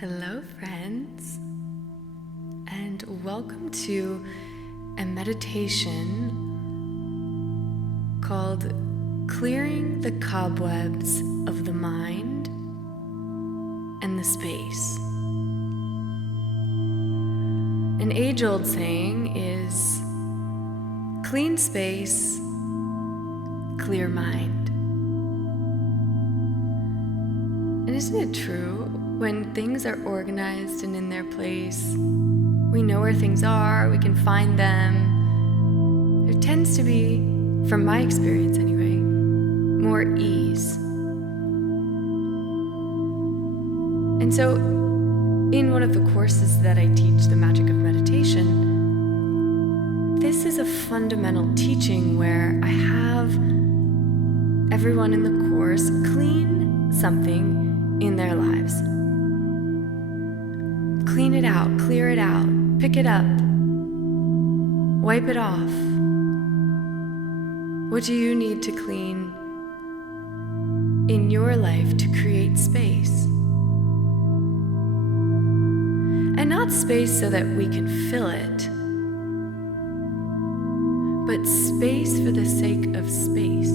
Hello, friends, and welcome to a meditation called Clearing the Cobwebs of the Mind and the Space. An age-old saying is, clean space, clear mind. And isn't it true? When things are organized and in their place, we know where things are, we can find them. There tends to be, from my experience anyway, more ease. And so, in one of the courses that I teach, The Magic of Meditation, this is a fundamental teaching where I have everyone in the course clean something in their lives. Clean it out, clear it out, pick it up, wipe it off. What do you need to clean in your life to create space? And not space so that we can fill it, but space for the sake of space.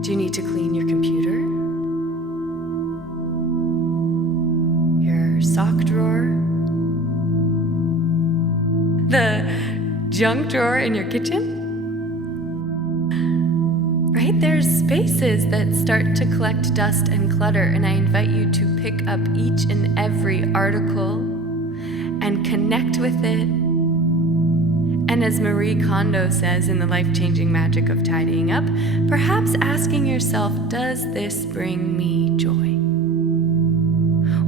Do you need to clean your computer? Sock drawer, the junk drawer in your kitchen, right? There's spaces that start to collect dust and clutter, and I invite you to pick up each and every article and connect with it. And as Marie Kondo says in The Life-Changing Magic of Tidying Up, perhaps asking yourself, does this bring me joy?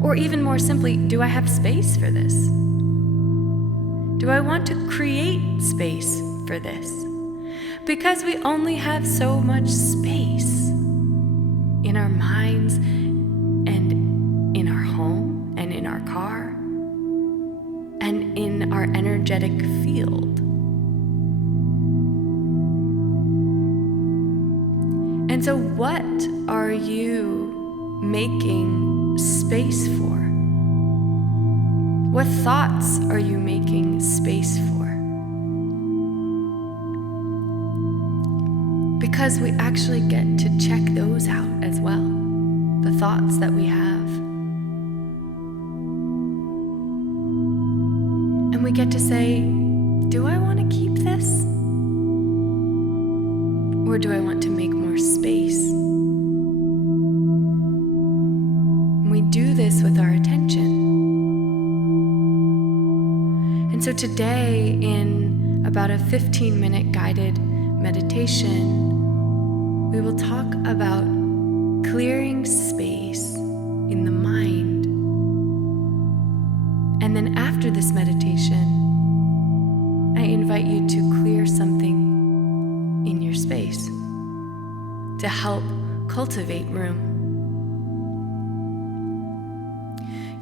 Or even more simply, do I have space for this? Do I want to create space for this? Because we only have so much space in our minds and in our home and in our car and in our energetic field. And so what are you making space for? What thoughts are you making space for? Because we actually get to check those out as well, the thoughts that we have. And we get to say, do I want to keep this? Or do I want to make more space? We do this with our attention. And so today, in about a 15-minute guided meditation, we will talk about clearing space in the mind. And then after this meditation, I invite you to clear something in your space to help cultivate room.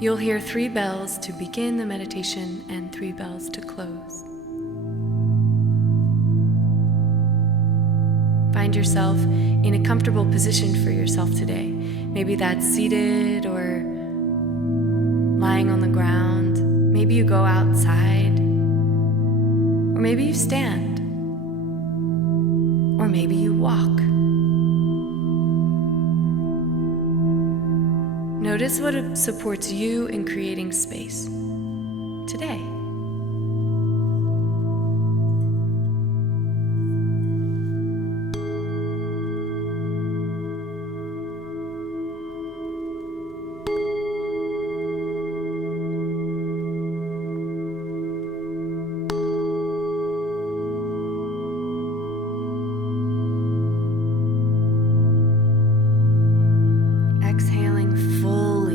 You'll hear 3 bells to begin the meditation and 3 bells to close. Find yourself in a comfortable position for yourself today. Maybe that's seated or lying on the ground. Maybe you go outside. Or maybe you stand. Or maybe you walk. Notice what supports you in creating space today. Exhaling fully.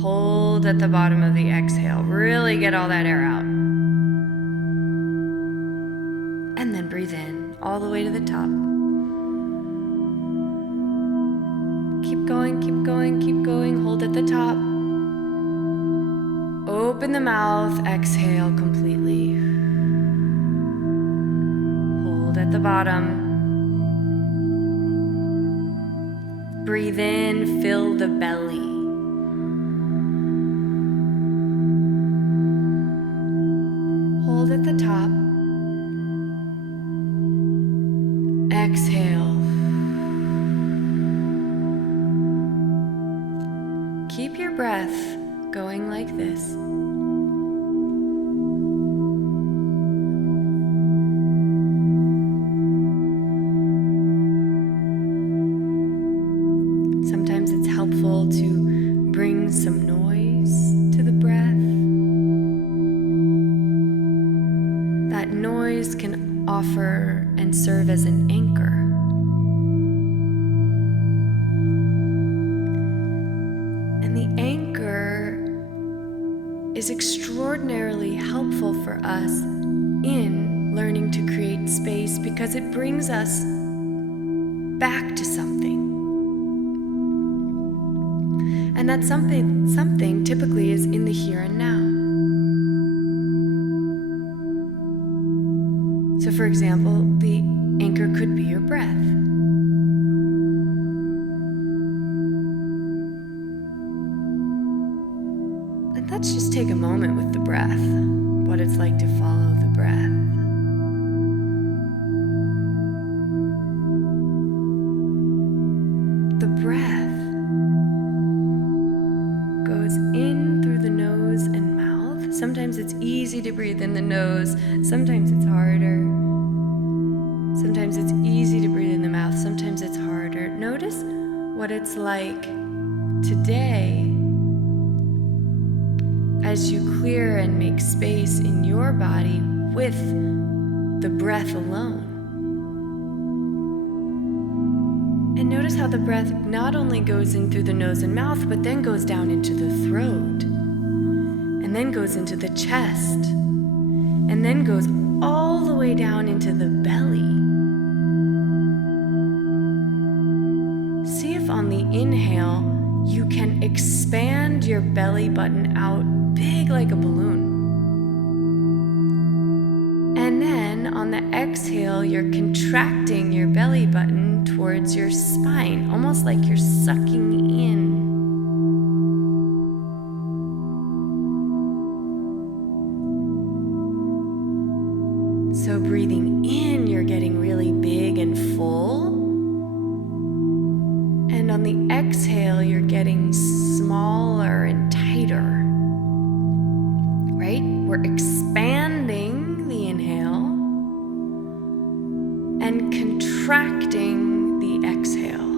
Hold at the bottom of the exhale. Really get all that air out. And then breathe in all the way to the top. Keep going. Hold at the top. Open the mouth. Exhale completely. Hold at the bottom. Breathe in, fill the belly. Hold at the top. Exhale. Keep your breath going like this. Sometimes it's helpful to bring some noise to the breath. That noise can offer and serve as an anchor. And the anchor is extraordinarily helpful for us in learning to create space because it brings us back to something. And that something typically is in the here and now. So for example, the anchor could be your breath. And let's just take a moment with the breath, what it's like to follow the breath. The breath goes in through the nose and mouth. Sometimes it's easy to breathe in the nose, sometimes it's harder. Sometimes it's easy to breathe in the mouth, sometimes it's harder. Notice what it's like today as you clear and make space in your body with the breath alone. And notice how the breath not only goes in through the nose and mouth, but then goes down into the throat, and then goes into the chest, and then goes all the way down into the belly. See if on the inhale, you can expand your belly button out big like a balloon. And then on the exhale, you're contracting your belly button towards your spine, almost like you're sucking in. So breathing in, you're getting really big and full. And on the exhale, you're getting smaller and tighter. Right? We're expanding the inhale and contracting the exhale.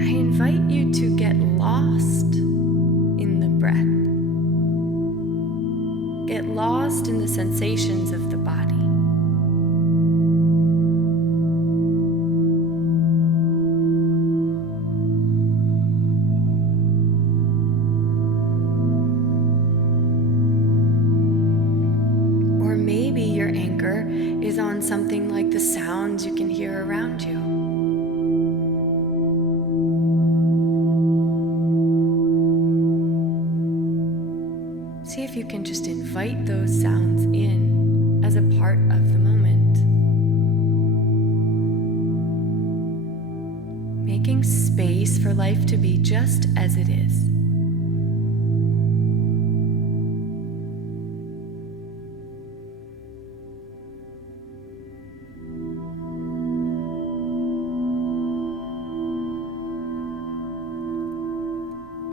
I invite you to get lost in the breath. Get lost in the sensations of the body. Or maybe your anchor is on something like the sounds you can hear around you. See if you can just invite those sounds in as a part of the moment. Making space for life to be just as it is.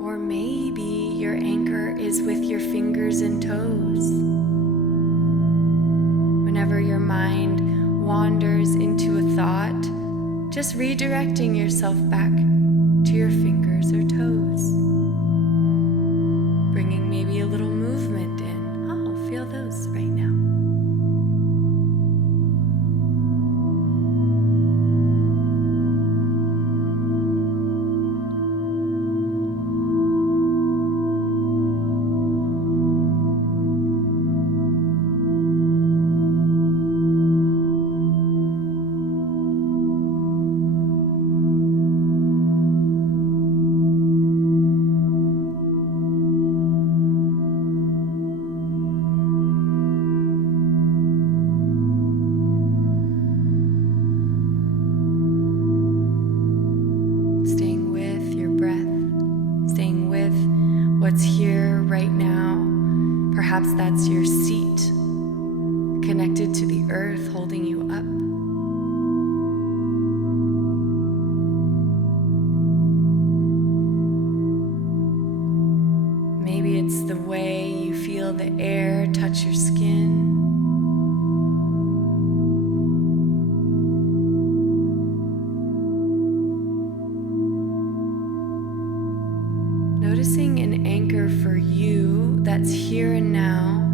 Or maybe your anchor is with your fingers and toes. Whenever your mind wanders into a thought, just redirecting yourself back to your fingers or toes. Bringing maybe a little movement in. Oh, feel those right now. Perhaps that's your seat connected to the earth, holding you up. Maybe it's the way you feel the air touch your skin. Noticing an anchor for you that's here and now,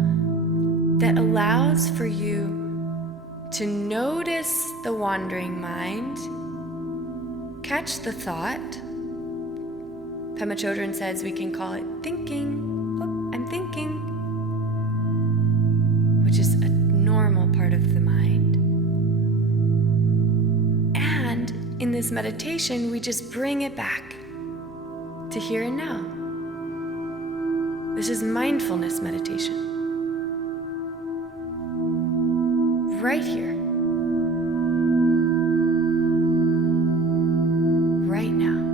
that allows for you to notice the wandering mind, catch the thought. Pema Chodron says we can call it thinking. Oh, I'm thinking, which is a normal part of the mind. And in this meditation, we just bring it back to here and now. This is mindfulness meditation. Right here. Right now.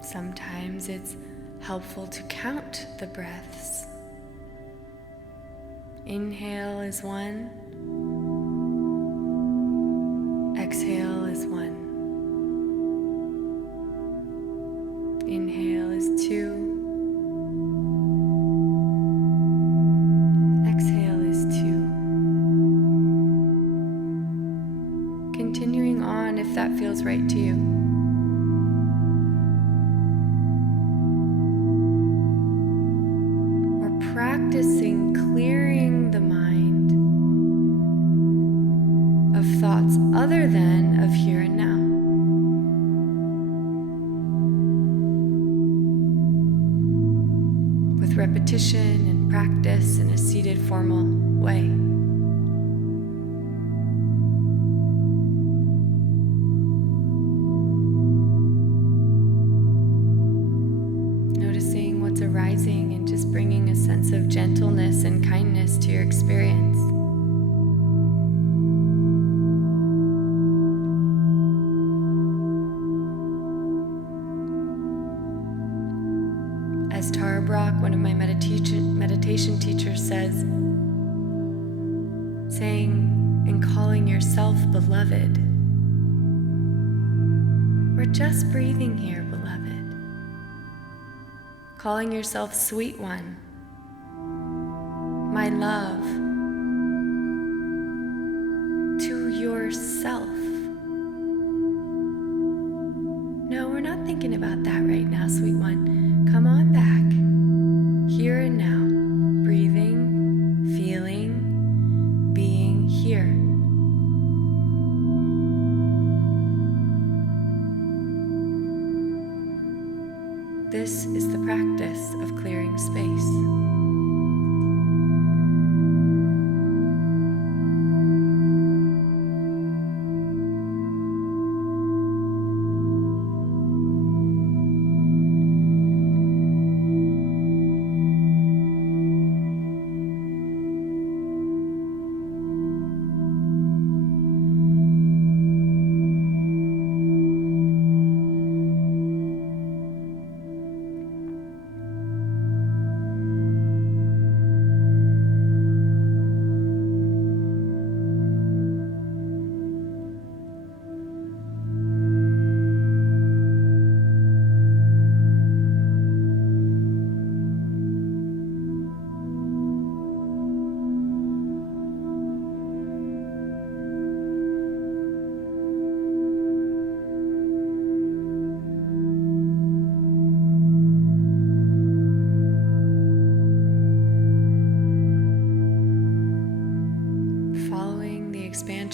Sometimes it's helpful to count the breaths. Inhale is 1. Exhale is 1. Inhale is 2. Exhale is 2. Continuing on if that feels right to you. Practicing clearing the mind of thoughts other than of here and now. With repetition and practice in a seated formal way. Noticing what's arising and just bringing a sense of gentleness and kindness to your experience. As Tara Brach, one of my meditation teachers, says, saying and calling yourself beloved. We're just breathing here, beloved. Calling yourself sweet one, my love, to yourself. No, we're not thinking about that right now, sweet one. Come on back, here and now, breathing, feeling, being here. This is the practice of clearing space.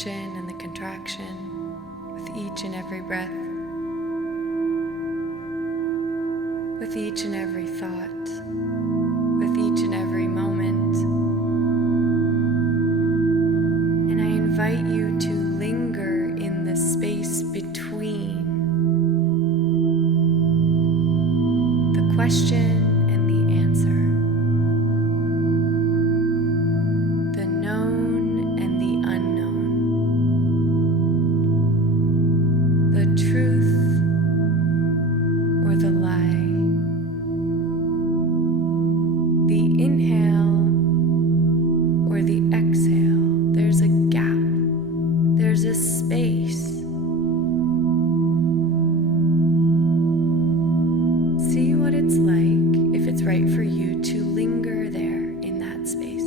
expansion and the contraction with each and every breath, with each and every thought, with each and every moment. And I invite you to linger in the space between the question and the answer, the known and the unknown, the truth or the lie, the inhale or the exhale. There's a gap, there's a space. See what it's like, if it's right for you, to linger there in that space.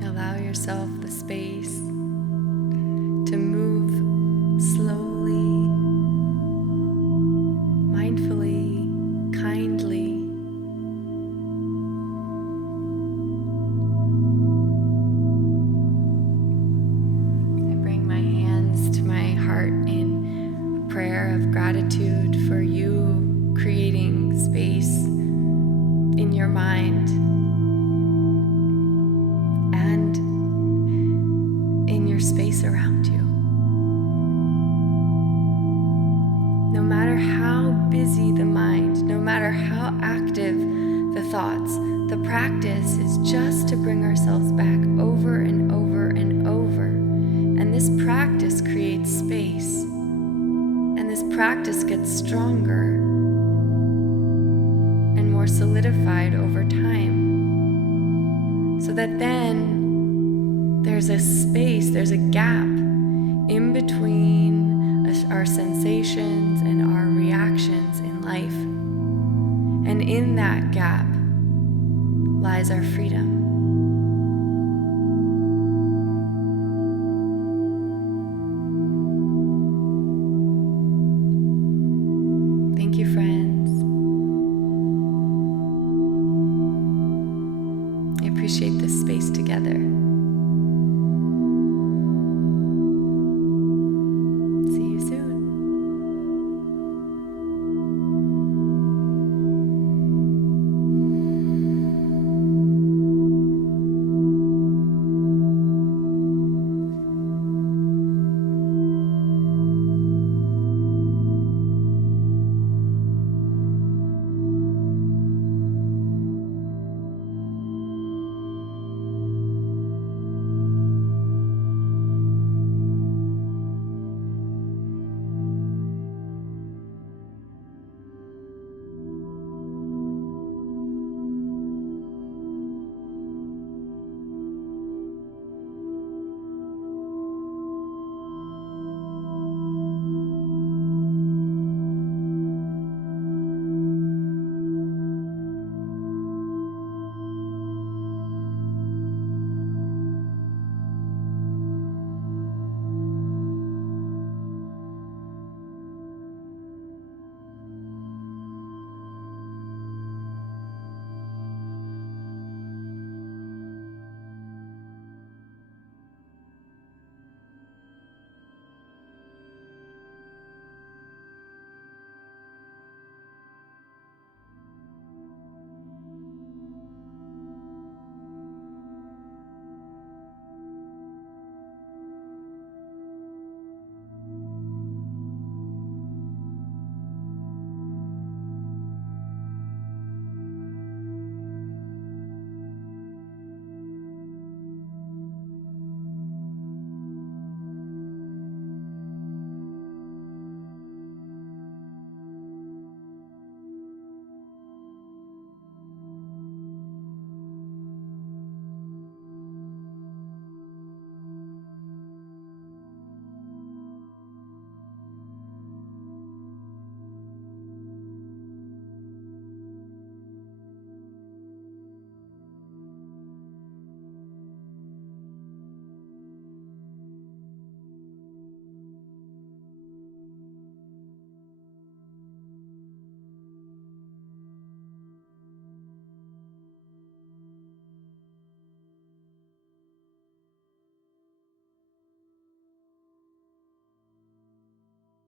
Allow yourself the space to move slowly, mindfully, kindly. I bring my hands to my heart in a prayer of gratitude for you creating space in your mind and in your space around you. No matter how busy the mind, no matter how active the thoughts, the practice is just to bring ourselves back over and over and over. And this practice creates space. And this practice gets stronger and more solidified over time. So that then there's a space, there's a gap in between our sensations and our reactions in life. And in that gap lies our freedom.